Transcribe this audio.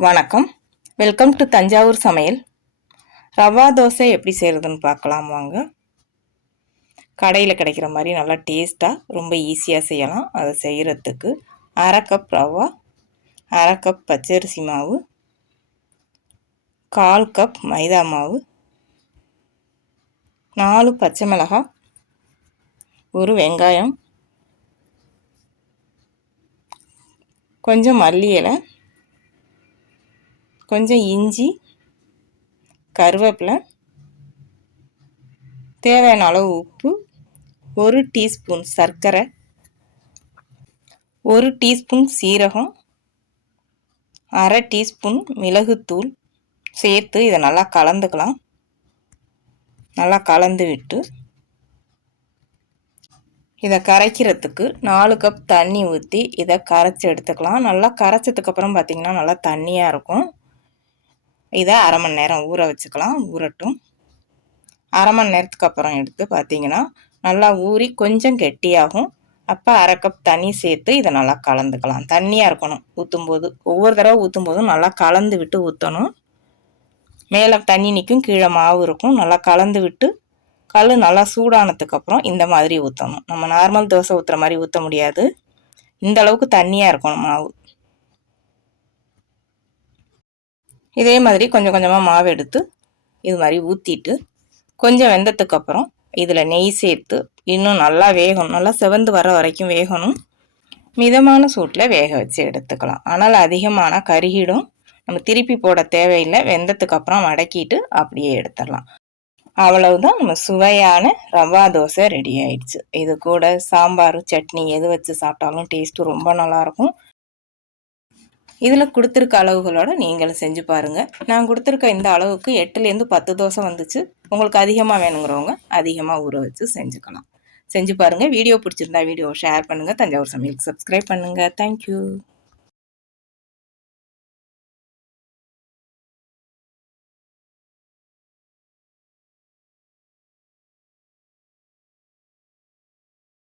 வணக்கம். Welcome to Thanjavur சமையல். ரவா தோசை எப்படி செய்கிறதுன்னு பார்க்கலாம் வாங்க. கடையில் கிடைக்கிற மாதிரி நல்லா டேஸ்ட்டாக ரொம்ப ஈஸியாக செய்யலாம். அதை செய்கிறதுக்கு 1/2 கப் ரவா, 1/2 கப் பச்சரிசி மாவு, 1/4 கப் மைதா மாவு, 4 பச்சை மிளகாய், ஒரு வெங்காயம், கொஞ்சம் மல்லி இலை, கொஞ்சம் இஞ்சி, கருவேப்பிலை, தேவையான அளவு உப்பு, 1 டீஸ்பூன் சர்க்கரை, 1 டீஸ்பூன் சீரகம், 1/2 டீஸ்பூன் மிளகுத்தூள் சேர்த்து இதை நல்லா கலந்துக்கலாம். நல்லா கலந்து விட்டு இதை கரைக்கிறதுக்கு 4 கப் தண்ணி ஊற்றி இதை கரைச்சி எடுத்துக்கலாம். நல்லா கரைச்சதுக்கப்புறம் பார்த்திங்கன்னா நல்லா தண்ணியாக இருக்கும். இதை அரை மணி நேரம் ஊற வச்சுக்கலாம். ஊறட்டும். அரை மணி நேரத்துக்கு அப்புறம் எடுத்து பார்த்திங்கன்னா நல்லா ஊறி கொஞ்சம் கெட்டியாகும். அப்போ 1/2 கப் தண்ணி சேர்த்து இதை நல்லா கலந்துக்கலாம். தண்ணியாக இருக்கணும் ஊற்றும்போது. ஒவ்வொரு தடவை ஊற்றும்போதும் நல்லா கலந்து விட்டு ஊற்றணும். மேலே தண்ணி நிற்கும், கீழே மாவு இருக்கும். நல்லா கலந்து விட்டு கல் நல்லா சூடானதுக்கப்புறம் இந்த மாதிரி ஊற்றணும். நம்ம நார்மல் தோசை ஊற்றுற மாதிரி ஊற்ற முடியாது. இந்த அளவுக்கு தண்ணியாக இருக்கணும் மாவு. இதே மாதிரி கொஞ்சம் கொஞ்சமாக மாவு எடுத்து இது மாதிரி ஊற்றிட்டு கொஞ்சம் வெந்ததுக்கப்புறம் இதில் நெய் சேர்த்து இன்னும் நல்லா வேகணும். நல்லா செவந்து வர வரைக்கும் வேகணும். மிதமான சூட்டில் வேக வச்சு எடுத்துக்கலாம். ஆனால் அதிகமான கருகிடும். நம்ம திருப்பி போட தேவையில்லை. வெந்ததுக்கப்புறம் மடக்கிட்டு அப்படியே எடுத்துடலாம். அவ்வளவுதான், நம்ம சுவையான ரவா தோசை ரெடி ஆயிடுச்சு. இது கூட சாம்பார், சட்னி எது வச்சு சாப்பிட்டாலும் டேஸ்ட்டு ரொம்ப நல்லாயிருக்கும். இதில் கொடுத்துருக்க அளவுகளோடு நீங்களும் செஞ்சு பாருங்கள். நான் கொடுத்துருக்க இந்த அளவுக்கு 8லேருந்து 10 தோசை வந்துச்சு. உங்களுக்கு அதிகமாக வேணுங்கிறவங்க அதிகமாக ஊற வச்சு செஞ்சுக்கலாம். செஞ்சு பாருங்கள். வீடியோ பிடிச்சிருந்தா வீடியோ ஷேர் பண்ணுங்கள். தஞ்சாவூர் சமையலுக்கு சப்ஸ்கிரைப் பண்ணுங்கள். தேங்க்யூ.